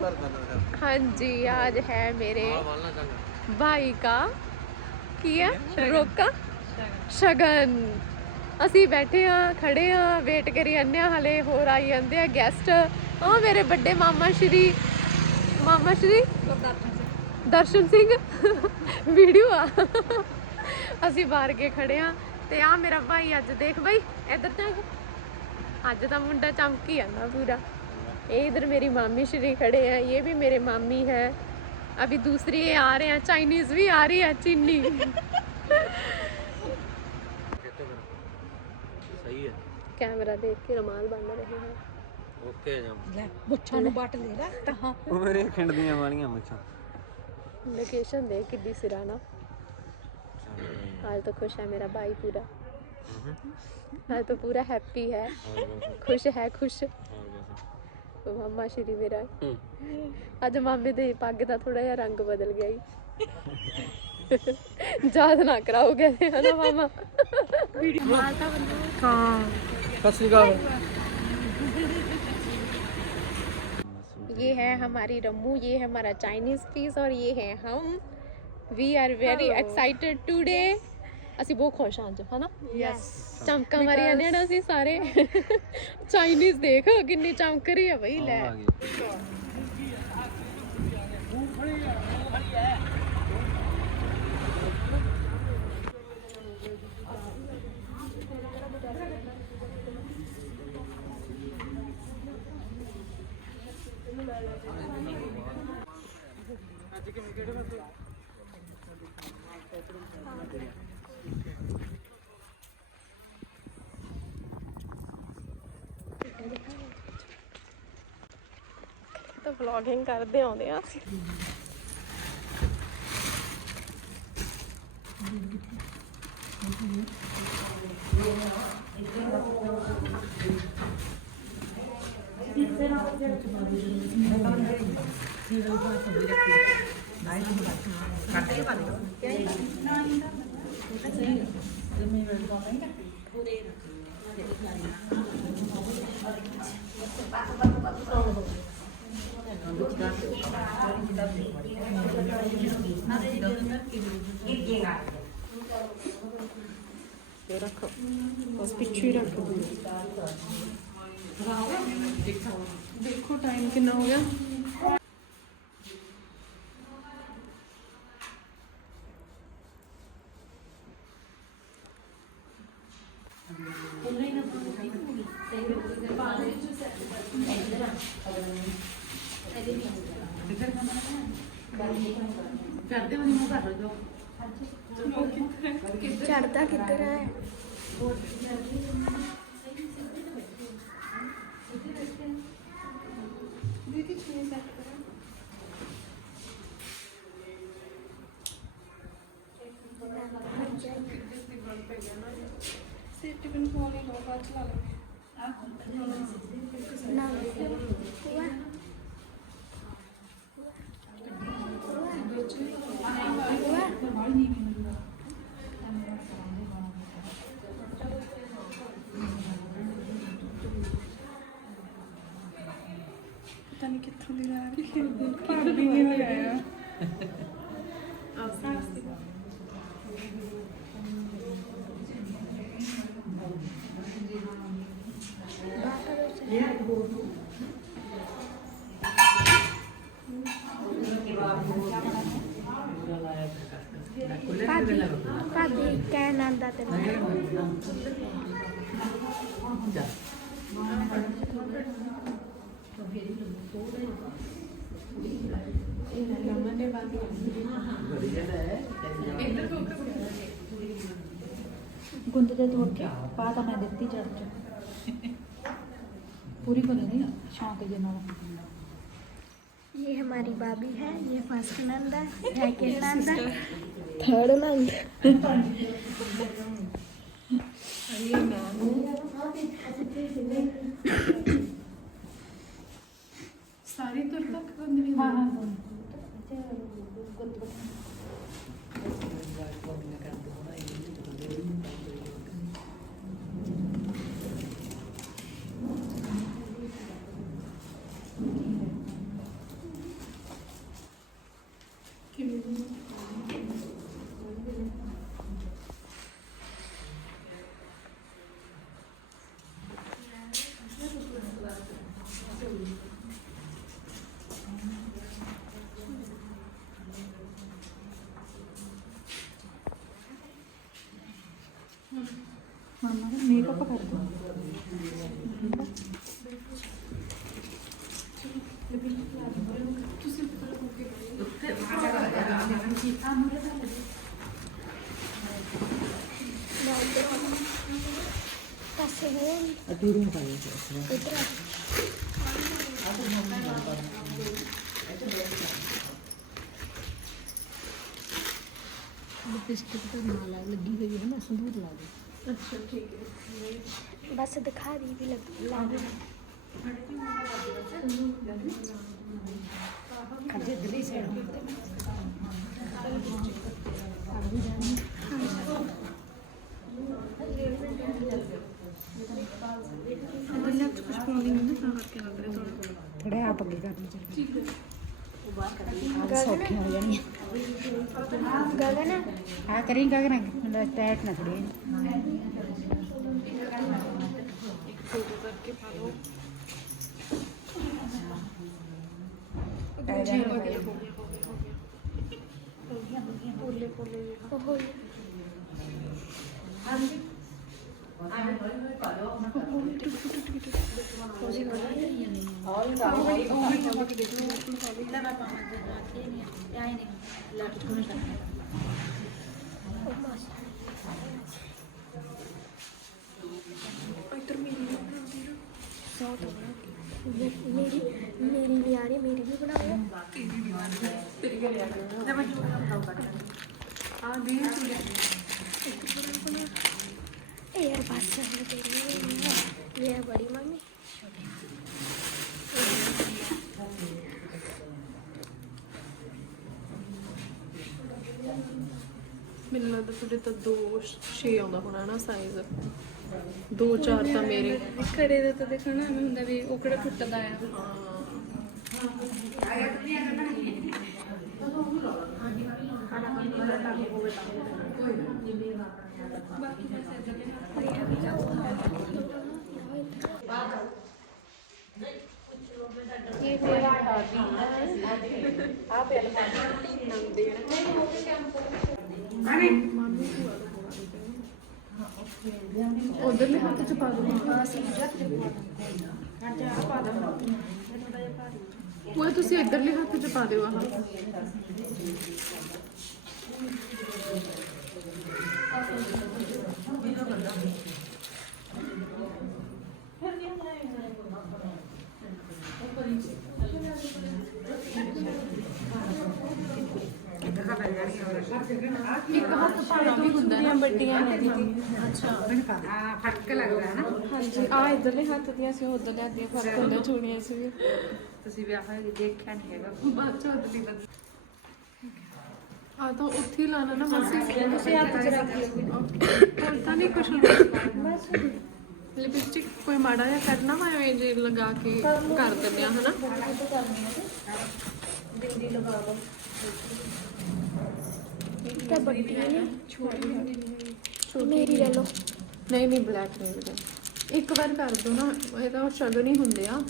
भाई पर करना हाँ जी आज है मेरे वालना चंगा ਭਾਈ ਕਾ ਕੀ ਹੈ ਰੋਕਾ ਸ਼ਗਨ ਅਸੀਂ ਬੈਠੇ ਆ ਖੜੇ ਆ ਵੇਟ ਕਰੀ ਜਾਂਦੇ ਆ ਹਲੇ ਹੋਰ ਆਈ ਜਾਂਦੇ ਆ ਗੈਸਟ ਆ ਮੇਰੇ ਵੱਡੇ ਮਾਮਾ ਸ਼੍ਰੀ ਮਾਮਾ ਸ਼੍ਰੀ ਦਰਸ਼ਨ ਸਿੰਘ ਵੀਡੀਓ ਆ ਅਸੀਂ ਬਾਹਰ ਕੇ ਖੜੇ ਆ ਤੇ ਆ ਮੇਰਾ ਭਾਈ ਅੱਜ ਦੇਖ ਬਈ ਇੱਧਰ ਤੱਕ ਅੱਜ ਤਾਂ ਮੁੰਡਾ ਚਮਕੀ ਜਾਂਦਾ ਪੂਰਾ ये इधर मेरी मामी श्री खड़े हैं ये भी मेरे मामी है अभी दूसरी ये आ रहे हैं चाइनीज भी आ रही है चीनी कहते कर सही है कैमरा देख के रुमाल बन रहे हैं ओके जम ਲੈ ਮੁੱਛਾਂ ਨੂੰ ਵੱਟ ਲੈ ਰੱਖਤਾ ਹਾਂ ਉਹ ਮੇਰੇ ਖਿੰਡ ਦੀਆਂ ਵਾਲੀਆਂ ਮੁੱਛਾਂ लोकेशन देख किड्डी सिराना आज तो खुश है मेरा भाई पूरा आज तो पूरा हैप्पी है खुश है खुश ਮਾਮਾ ਸ਼੍ਰੀ ਮੇਰਾ ਅੱਜ ਮਾਮੇ ਦੇ ਪੱਗ ਦਾ ਥੋੜਾ ਜਿਹਾ ਰੰਗ ਬਦਲ ਗਿਆ ਈ ਯਾਦ ਨਾ ਕਰਾਓ ਕਹਿੰਦੇ ਹਨਾ ਮਾਮਾ ਹਾਂ ਸਤਿ ਸ਼੍ਰੀ ਅਕਾਲ ये है हमारी रम्मू ये है हमारा चाइनीज पीस और ये है हम we are very excited today ਅਸੀਂ ਬਹੁਤ ਖੁਸ਼ ਹਾਂ ਅੱਜ ਹਨਾ? ਯੈਸ ਚਮਕਾਂ ਮਾਰੀ ਜਾਂਦੇ ਆ ਨਾ ਅਸੀਂ ਸਾਰੇ। ਚਾਈਨੀਜ਼ ਦੇਖ ਕਿੰਨੀ ਚਮਕ ਰਹੀ ਆ ਬਈ ਲੈ। ਆ ਗਈ ਤਾਂ ਵਲੌਗਿੰਗ ਕਰਦੇ ਆਉਂਦੇ ਆ। ਅਸੀਂ ਰੱਖੋ ਬਸ ਪਿੱਛੇ ਹੀ ਰੱਖੋ ਦੇਖੋ ਟਾਈਮ ਕਿੰਨਾ ਹੋ ਗਿਆ? ਪਤਾ ਨਹੀਂ ਕਿੱਥੋਂ ਦੀ ਆ ਰਹੀ ਹੈ ਕਿੱਥੋਂ ਦੀ ਨਹੀਂ ਹੋਇਆ ਭਾਬੀ ਕਹਿਣ ਆਂਦਾ ਤੈਨੂੰ ਗੁੰਦ ਤੇ ਤੋੜ ਕੇ ਪਾ ਤਾਂ ਮੈਂ ਦਿੱਤੀ ਜੜ ਚ ਪੂਰੀ ਕਰ ਨਹੀਂ ਸ਼ੌਂਕ ਜੇ ਨਾਲ। ये हमारी भाभी है ये फ़र्स्ट नंद है सेकंड नंद है। थर्ड नंद ਸਾਰੀ ਤੁਰ ਤੱਕ ਗੁੰਦ ਵੀ ਹਾਂ ਹਾਂ ਹੁਣ ਮੈਂ ਮੇਕਅਪ ਕਰ ਅੱਛਾ ਠੀਕ ਹੈ। ਬਸ ਦਿਖਾ ਰਹੀ ਵੀ ਲੱਗ ਲਾਉਂਦੇ ਖੱਜੇ ਦਲੀ ਸੇੜ ਥੋੜਾ ਆਪ ਅੱਗੇ ਕਰਨੀ ਚਾਹੀਦੀ ਠੀਕ ਹੈ ਸੌਖੀਆਂ ਹੋ ਜਾਣੀਆਂ ਗਗਨ ਆ ਕਰੀ ਗਗਨ ਮੇਰਾ ਟੈਟ ਨਾ ਖੜੀ ਪੋਲੇ ਪੋਲੇ ਦੇਖੋ ਹਾਂਜੀ ਇੱਧਰ ਮੇਰੀ ਵੀ ਬਣਾਉਂਦੀ ਨਾ ਸੌ ਤੋਂ ਬਣਾ ਕੇ ਮੇਰੀ ਮੇਰੀ ਵੀ ਆ ਰਹੀ ਮੇਰੀ ਵੀ ਬਣਾਓ ਤੇਰੀ ਵੀ ਆ ਰਹੀ ਤੇਰੀ ਗੱਲ ਆ ਰਹੀ ਜਦ ਮੈਂ ਤੁਹਾਨੂੰ ਬਤਾਉਂਦਾ ਆ ਵੀ ਤੂੰ ਇੱਧਰ ਬਣਾ ਬਣਾ ये है बड़ी मम्मी ਮੈਨੂੰ ਲੱਗਦਾ ਤੁਹਾਡੇ ਤਾਂ 2 6 ਆਉਂਦਾ ਹੋਣਾ ਨਾ ਸਾਈਜ਼ 2 4 ਤਾਂ ਮੇਰੇ ਖੜੇ ਦੇ ਤਾਂ ਦੇਖਣਾ ਐਵੇਂ ਹੁੰਦਾ ਵੀ ਉਹ ਕਿਹੜਾ ਟੁੱਟਦਾ ਆ ਇਹ ਮੇਰਾ ਦਾਦੀ ਹੈ ਆ ਪਿਆ ਨੰਦੇ ਉਧਰਲੇ ਹੱਥ ਚ ਪਾ ਦੋ ਉਹ ਤੁਸੀਂ ਇੱਧਰਲੇ ਹੱਥ ਚ ਪਾ ਦਿਓ ਆਹ ਇੱਕ ਹੱਥ ਪਾਣਾ ਵੀ ਹੁੰਦਾ ਹੈ ਵੱਡੀਆਂ ਨੇ ਆ ਫ਼ਰਕ ਲੱਗਦਾ ਹੈ ਨਾ ਹਾਂਜੀ ਆ ਇਧਰਲੇ ਹੱਥ ਦੀਆਂ ਸੀ ਉਧਰਲੇ ਹੱਥ ਦੀਆਂ ਫ਼ਰਕ ਹੁੰਦਾ, ਚੂੜੀਆਂ ਸੀ। ਤੁਸੀਂ ਵਿਆਹ ਹੋਏ ਦੇਖਿਆ ਨਹੀਂ ਹੈਗਾ। ਬਾਅਦ ਚ ਉਧਰਲੀ ਬਦ ਆ ਤਾਂ ਉੱਥੇ ਲਾਣਾ ਨਾ ਮਾਸੀ। ਤੁਸੀਂ ਹੱਥ ਚ ਰੱਖ ਲਓ। ਹੋਰ ਤਾਂ ਨਹੀਂ ਕੁਛ ਲਾਉਣਾ। ਲਿਪਸਟਿਕ ਕੋਈ ਮਾੜਾ ਜਿਹਾ ਕਰਨਾ ਵਾ ਐਵੇਂ ਜੇ ਲਗਾ ਕੇ ਕਰ ਦਿੰਦੇ ਆ ਹਨਾ? ਬਿੰਦੀ ਇੱਕ ਵਾਰ ਕਰ ਨਾ ਇਹਦਾ ਸ਼ਗਨ ਹੀ ਹੁੰਦੇ ਆ।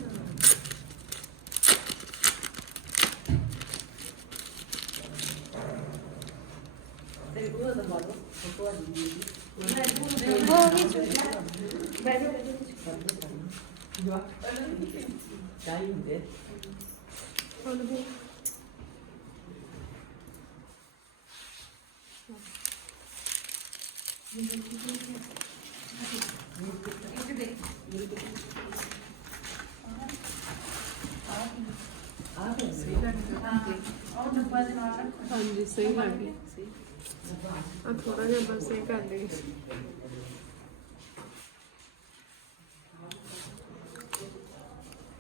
Bence sayılar bir. और थोड़ा सा बस ये कर दी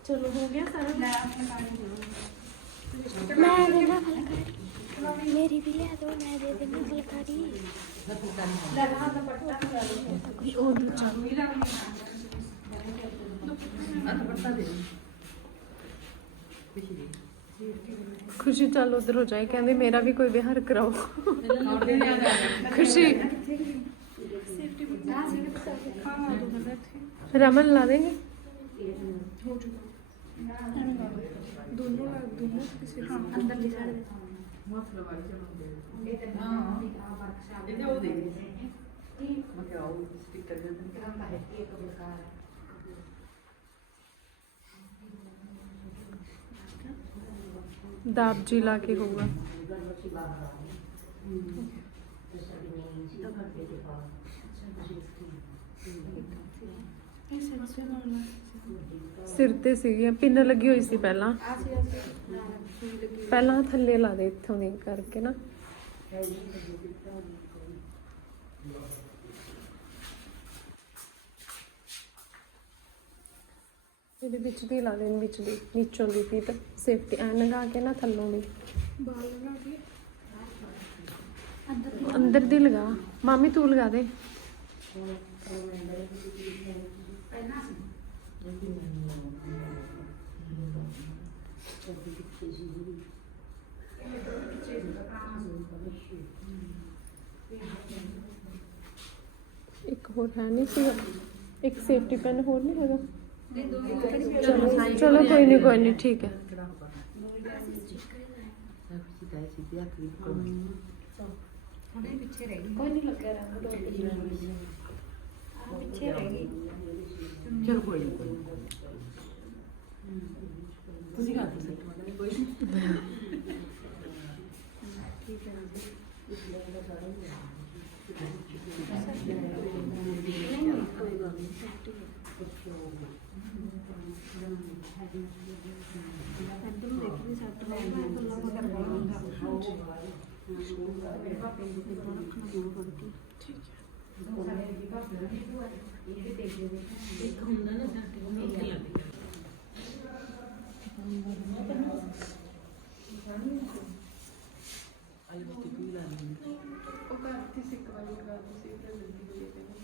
चलो हो गया सारा? मैं देना फलकारी मेरी भी ले दो मैं दे देना फलकारी और दुपट्टा हाँ, तो दे। ਖੁਸ਼ੀ ਚੱਲ ਉਧਰ ਹੋ ਜਾਏ ਕਹਿੰਦੇ ਮੇਰਾ ਵੀ ਕੋਈ ਵਿਹਾਰ ਕਰਾਓ ਖੁਸ਼ੀ ਰਮਨ ਲਾ ਦੇਂਗੇ ਦੋਨੋਂ ਲੱਗ ਦੋਨੋਂ ਕਿਸੇ ਹਾਂ ਅੰਦਰ ਦੀ ਸਾਈਡ ਦੇ ਦਾਬ ਜੀ ਲਾ ਕੇ ਹੋਊਗਾ ਇਹ ਸੈਂਸਰ ਨਾਲ ਸਿਰ ਤੇ ਸੀਗੀ ਪਿੰਨ ਲੱਗੀ ਹੋਈ ਸੀ ਪਹਿਲਾਂ ਆ ਸੀ ਆ ਸੀ ਲੱਗੀ ਪਹਿਲਾਂ ਥੱਲੇ ਲਾ ਦੇ ਇੱਥੋਂ ਦੀ ਕਰਕੇ ਨਾ ਇਹਦੇ ਵਿੱਚ ਦੀ ਲਾ ਦੇਣ ਵਿੱਚ ਦੀ ਨੀਚੋਂ ਦੀ ਪੀਟ ਸੇਫਟੀ ਐ ਲਗਾ ਕੇ ਨਾ ਥੱਲੋਂ ਦੀ ਬਾਲ ਲਗਾ ਕੇ। ਅੰਦਰ ਦੀ ਲਗਾ। ਮਾਮੀ ਤੂੰ ਲਗਾ ਦੇ। ਇੱਕ ਹੋਰ ਹੈ ਨਹੀਂ ਸੀਗਾ। ਇੱਕ ਸੇਫਟੀ ਪੈਨ ਹੋਰ ਨਹੀਂ ਹੈਗਾ? ਚਲੋ ਕੋਈ ਨਹੀਂ ਕੋਈ ਨਹੀਂ ਠੀਕ ਹੈ ਕੋਈ ਨਹੀਂ ਲੱਗਿਆ ਰੰਗ ਡੋਲ ਪਿੱਛੇ ਰਹਿ ਗਈ ਚਲ ਕੋਈ ਨਹੀਂ ਕੋਈ ਨੀ। ਤੁਸੀਂ ਕਰ ਦੋ ਸੈੱਟ ਕੋਈ ਨਹੀਂ ਉਹ ਕਰਤੀ ਸੀ ਇੱਕ ਵਾਰੀ ਕਰਤੀ ਸੀ ਫਿਰ ਜਲਦੀ ਹੋ ਗਈ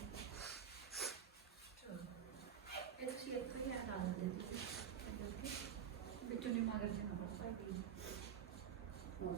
ਵਿੱਚੋਂ ਦੀ ਮਗਰ ਦੇ ਨੰਬਰ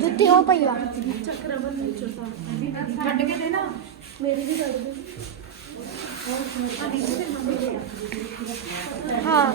ਜੁੱਤੀ ਹੋ ਪਈ ਆ ਛੱਡ ਕੇ ਦੇ ਨਾ ਮੇਰੀ ਵੀ ਕਰ ਦੇ ਹਾਂ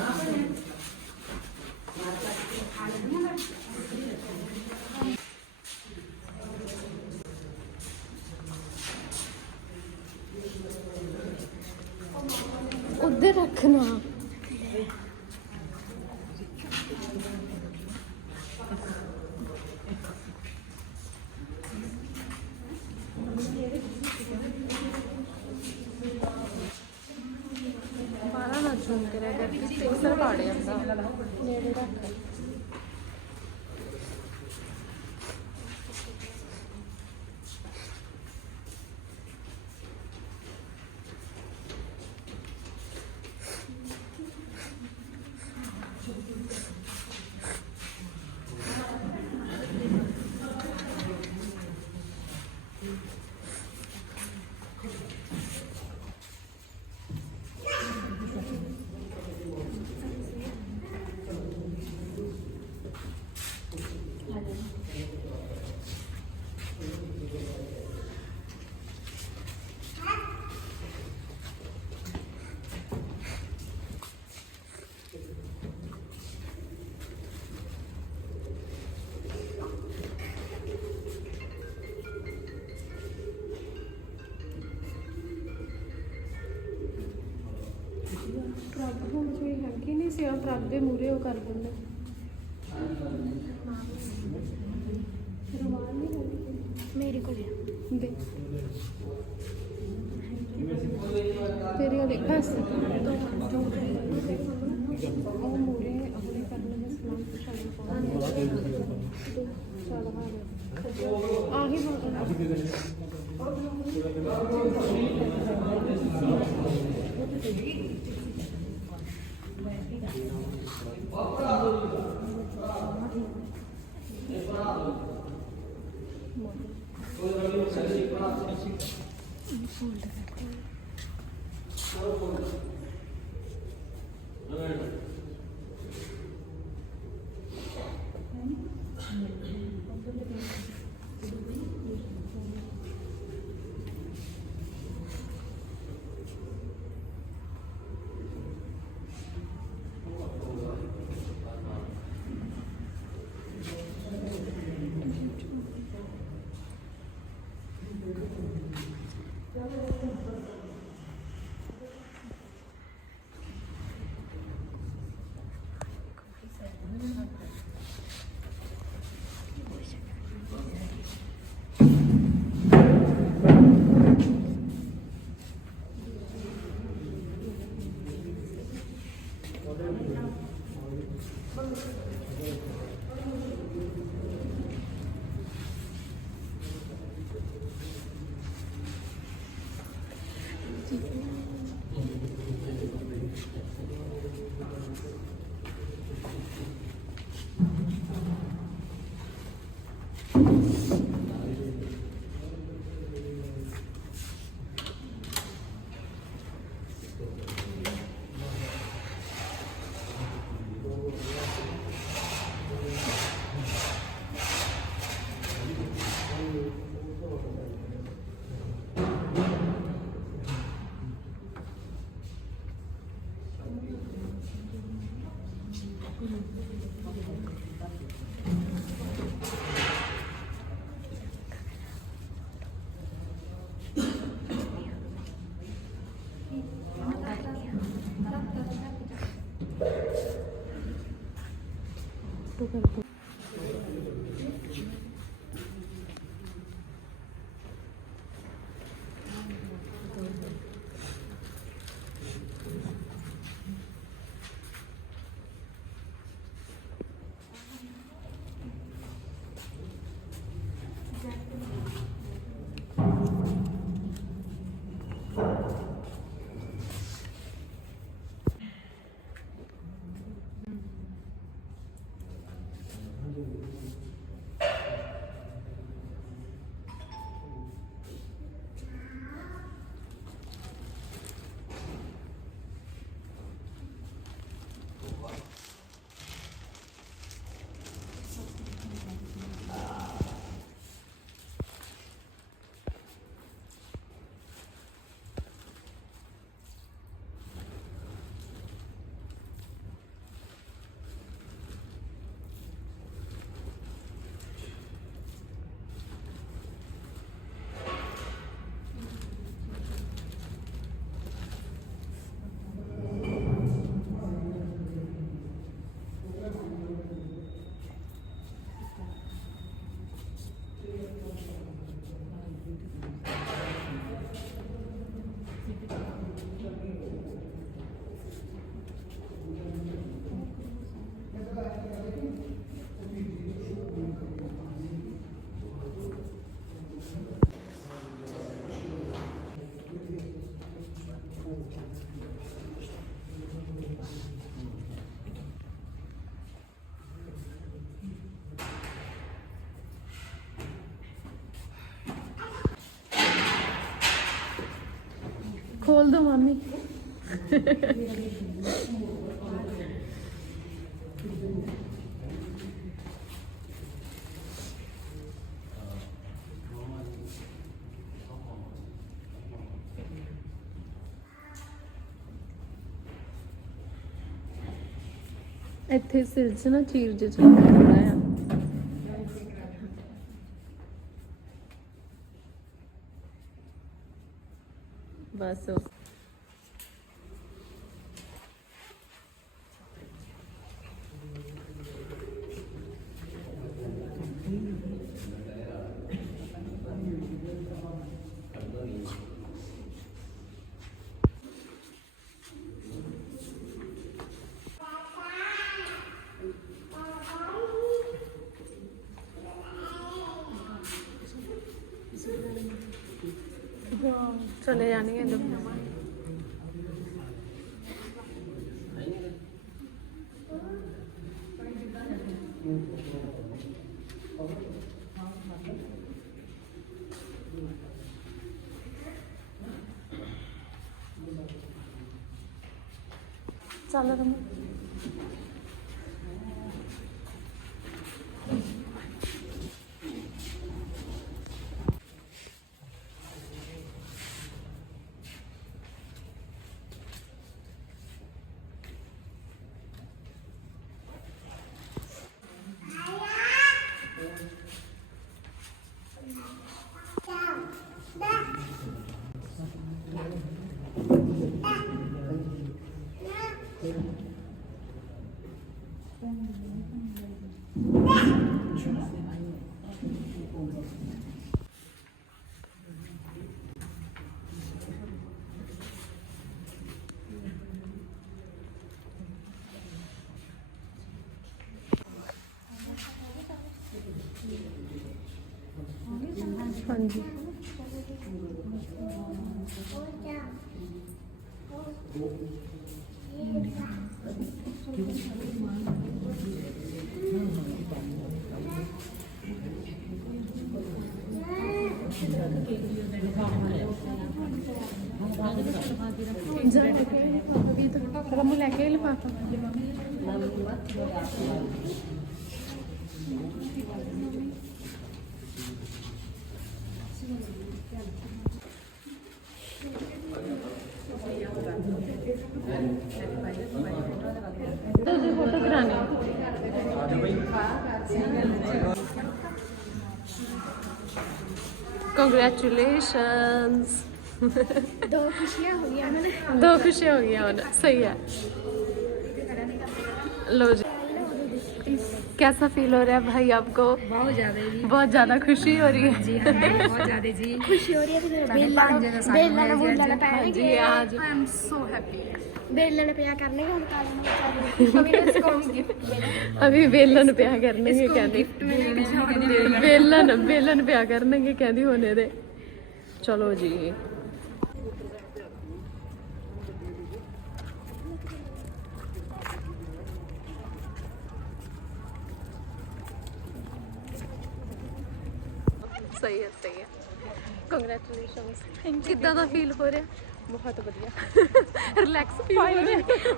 ਪ੍ਰਭ ਹੁਣ ਕੋਈ ਹੈਗੀ ਨਹੀਂ ਸੀ ਆ ਪ੍ਰਭ ਦੇ ਮੂਰੇ ਉਹ ਕਰ ਦਿੰਦਾ। ਰਵਾਨ ਨਹੀਂ ਹੈਗੀ ਮੇਰੇ ਕੋਲ ਦੇ। ਤੇਰੀ ਵਾਲੀ ਬਸ ਉਹ ਮੂਰੇ ਆਪਣੇ ਕਰਨ ਦਾ ਸਲਾਮ ਪੁੱਛਾਂਗੇ ਪਾਉਂਦੇ ਚਲ ਹਾਂ ਆਹੀ फोल्ड करते हैं ਦੋ ਮਾਮੀ ਇੱਥੇ ਸਿਰ 'ਚ ਨਾ ਚੀਰ ਜੇ ਚੜਦਾ ਆ ਬਸ ਉਹ ਚਲੇ ਜਾਣਗੇ ਜਦੋਂ। ਹਾਂਜੀ। ਜਾ ਲੈ ਕੇ ਆਈ ਲਿਫਾਫਾ ਵੀ ਤਾਂ ਰਮੂ ਲੈ ਕੇ ਲਿਫਾਫਾ। कॉन्ग्रेचुलेशन दो खुशियाँ हो गया ना दो खुशियाँ हो गया होना सही है। लो जी। कैसा फील हो रहा है भाई आपको? बहुत ज़्यादा बहुत ज़्यादा खुशी हो रही है। जी हाँ, बहुत ज़्यादा जी। खुशी हो रही है तो तो मेरा बेल लाना बेल लाना भूल जाना पैना जी आज I am so happy bell लाना पे करने का उनका अभी इसको गिफ्ट अभी बेलन ਪਿਆ ਕਰਨਗੇ ਕਹਿੰਦੀ बेलन बेलन ਪਿਆ ਕਰਨਗੇ ਕਹਿੰਦੀ ਹੋਣੇ ਦੇ ਚਲੋ ਜੀ ਸਹੀ ਹੈ ਸਹੀ ਹੈ ਕੰਗ੍ਰੈਚੁਲੇਸ਼ਨਸ ਕਿੱਦਾਂ ਦਾ ਫੀਲ ਹੋ ਰਿਹਾ ਬਹੁਤ ਵਧੀਆ। ਰਿਲੈਕਸ ਫੀਲ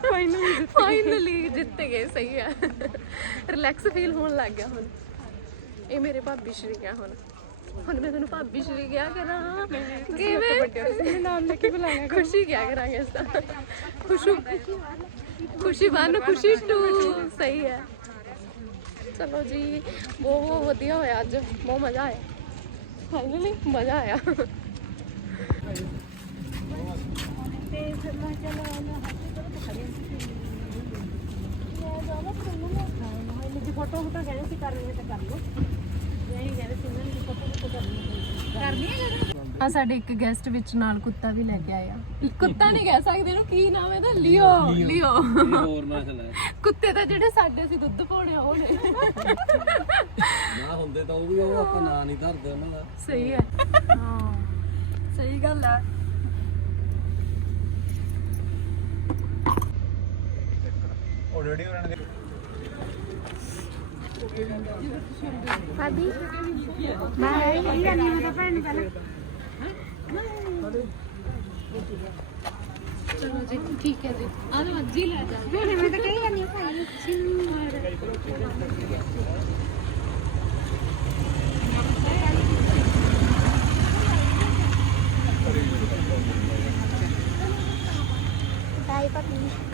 ਫਾਈਨਲੀ ਫਾਈਨਲੀ ਜਿੱਤ ਗਏ। ਸਹੀ ਹੈ ਰਿਲੈਕਸ ਫੀਲ ਹੋਣ ਲੱਗ ਗਿਆ ਹੁਣ। ਇਹ ਮੇਰੇ ਭਾਬੀ ਸ਼੍ਰੀ ਗਿਆ ਹੁਣ। ਹੁਣ ਮੈਂ ਤੁਹਾਨੂੰ ਭਾਬੀ ਸ਼੍ਰੀ ਗਿਆ ਕਰਾਂ ਕਿਵੇਂ? ਨਾਮ ਲੈ ਕੇ ਬੁਲਾਇਆ ਖੁਸ਼ੀ ਕਿਆ ਕਰਾਂਗੇ ਇਸ ਦਾ ਖੁਸ਼ੂ ਖੁਸ਼ੀ ਬਨ ਖੁਸ਼ੀ ਟੂ। ਸਹੀ ਹੈ ਚਲੋ ਜੀ ਬਹੁਤ ਵਧੀਆ ਹੋਇਆ ਅੱਜ। ਬਹੁਤ ਮਜ਼ਾ ਆਇਆ। ਫਾਈਨਲੀ ਮਜ਼ਾ ਆਇਆ। ਆ ਸਾਡੇ ਇੱਕ ਗੈਸਟ ਵਿੱਚ ਨਾਲ ਕੁੱਤਾ ਵੀ ਲੈ ਕੇ ਆਇਆ। ਕੁੱਤਾ ਨਹੀਂ ਕਹਿ ਸਕਦੇ ਇਹਨੂੰ ਕੀ ਨਾਮ ਹੈ ਇਹਦਾ? ਲਿਓ। ਲਿਓ। ਹੋਰ ਚਲਾ ਕੁੱਤੇ ਤਾਂ ਜਿਹੜੇ ਸਾਡੇ ਸੀ ਦੁੱਧ ਪਾਉਣੇ ਉਹ ਨੇ। ਨਾ ਹੁੰਦੇ ਤਾਂ ਉਹ ਵੀ ਉਹ ਆਪਾਂ ਨਾਂ ਨਹੀਂ ਧਰਦੇ ਉਹਨਾਂ ਦਾ। ਸਹੀ ਹੈ। ਸਹੀ ਗੱਲ ਹੈ। ऑलरेडी भाभी? बाय ये नहीं मतलब पढ़ने पहले चलो जी। ठीक है जी। आ जाओ जी ले जाओ नहीं मैं तो कहीं नहीं सही चिन्ह Bye, puppy.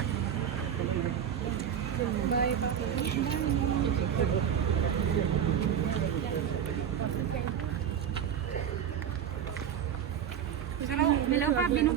ਚਲੋ ਮਿਲੋ ਭਾਬੀ ਨੂੰ।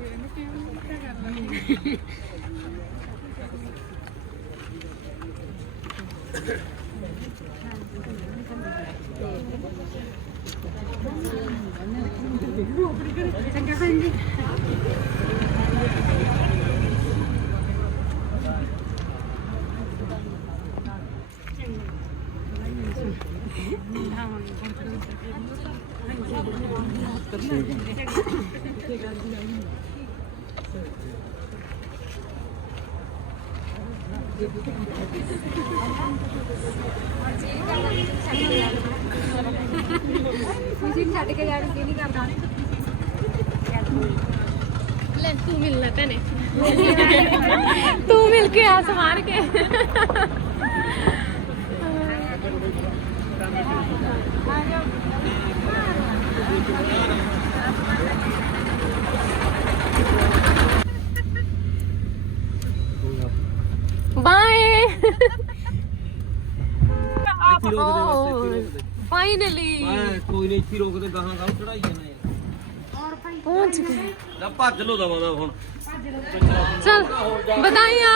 ਲੈ ਤੂੰ ਮਿਲਣਾ ਭੈਣੇ ਤੂੰ ਮਿਲ ਕੇ ਆ ਸਮਾਰ ਕੇ ਬਾਏ ਇੱਥੇ ਰੋਕਦੇ ਬਸ ਇੱਥੇ ਰੋਕਦੇ ਫਾਈਨਲੀ ਮੈਂ ਕੋਈ ਨਹੀਂ ਇੱਥੇ ਰੋਕਦੇ ਗਾਹਾਂ ਗਾਹ ਚੜਾਈ ਜਾਣਾ ਯਾਰ ਪਹੁੰਚ ਗਏ ਲੈ ਭੱਜ ਲੋ ਦਵਾ ਦਾ ਹੁਣ ਚਲ ਬਧਾਈਆਂ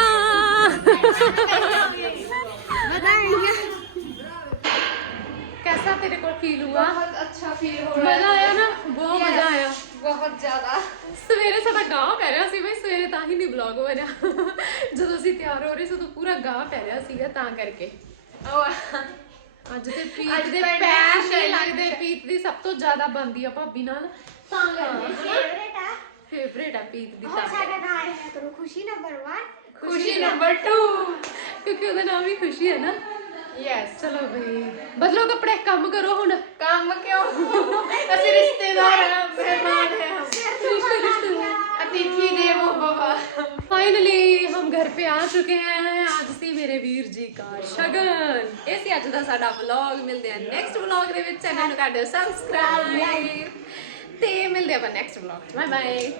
कैसा तेरे को फील हुआ ਬਹੁਤ ਅੱਛਾ ਫੀਲ ਹੋ ਮਜ਼ਾ ਆਇਆ ਨਾ ਬਹੁਤ ਮਜ਼ਾ ਆਇਆ ਬਹੁਤ ਜ਼ਿਆਦਾ ਸਵੇਰੇ ਸਾਡਾ ਗਾਹ ਪੈ ਰਿਹਾ ਸੀ ਬਈ ਸਵੇਰੇ ਤਾਂ ਹੀ ਨਹੀਂ ਵਲੌਗ ਬਣਿਆ ਜਦੋਂ ਅਸੀਂ ਤਿਆਰ ਹੋ ਰਹੇ ਸੀ ਉਦੋਂ ਪੂਰਾ ਗਾਹ ਪੈ ਰਿਹਾ ਸੀਗਾ ਤਾਂ ਕਰਕੇ ਅੱਜ ਤੇ ਪ੍ਰੀਤ ਦੇ ਪੈਰ ਲੱਗਦੇ ਪ੍ਰੀਤ ਦੀ ਸਭ ਤੋਂ ਜ਼ਿਆਦਾ ਬੰਦੀ ਆ ਭਾਬੀ ਨਾਲ ਤਾਂ ਫੇਵਰੇਟ ਆ। ਫੇਵਰੇਟ ਆ ਪ੍ਰੀਤ ਦੀ ਹੋਰ ਤਾਂ ਸਾਡਾ ਨਾਮ ਆਇਆ ਕਰੋ ਖੁਸ਼ੀ ਨੰਬਰ 1 ਖੁਸ਼ੀ ਨੰਬਰ 2 ਕਿਉਂਕਿ ਉਹਦਾ ਨਾਮ ਵੀ ਖੁਸ਼ੀ ਹੈ ਨਾ। ਯੈਸ ਚਲੋ ਬਈ ਬਦਲੋ ਕੱਪੜੇ ਕੰਮ ਕਰੋ ਹੁਣ। ਕੰਮ ਕਿਉਂ? ਅਸੀਂ ਰਿਸ਼ਤੇਦਾਰ ਹਾਂ ਮਹਿਮਾਨ ਹਾਂ ਰਿਸ਼ਤੇਦਾਰ अतिथि देवो भव ਫਾਈਨਲੀ ਹਮ ਘਰ पे आ चुके हैं ਅੱਜ ਸੀ ਮੇਰੇ ਵੀਰ ਜੀ ਦਾ ਸ਼ਗਨ ਇਹ ਸੀ ਅੱਜ ਦਾ ਸਾਡਾ ਵਲੌਗ ਮਿਲਦੇ ਆ ਨੈਕਸਟ ਵਲੌਗ ਦੇ ਵਿੱਚ ਚੈਨਲ ਨੂੰ ਕਰ ਦਿਓ ਸਬਸਕ੍ਰਾਈਬ ਤੇ ਮਿਲਦੇ ਆਪਾਂ ਨੈਕਸਟ ਵਲੌਗ ਬਾਏ ਬਾਏ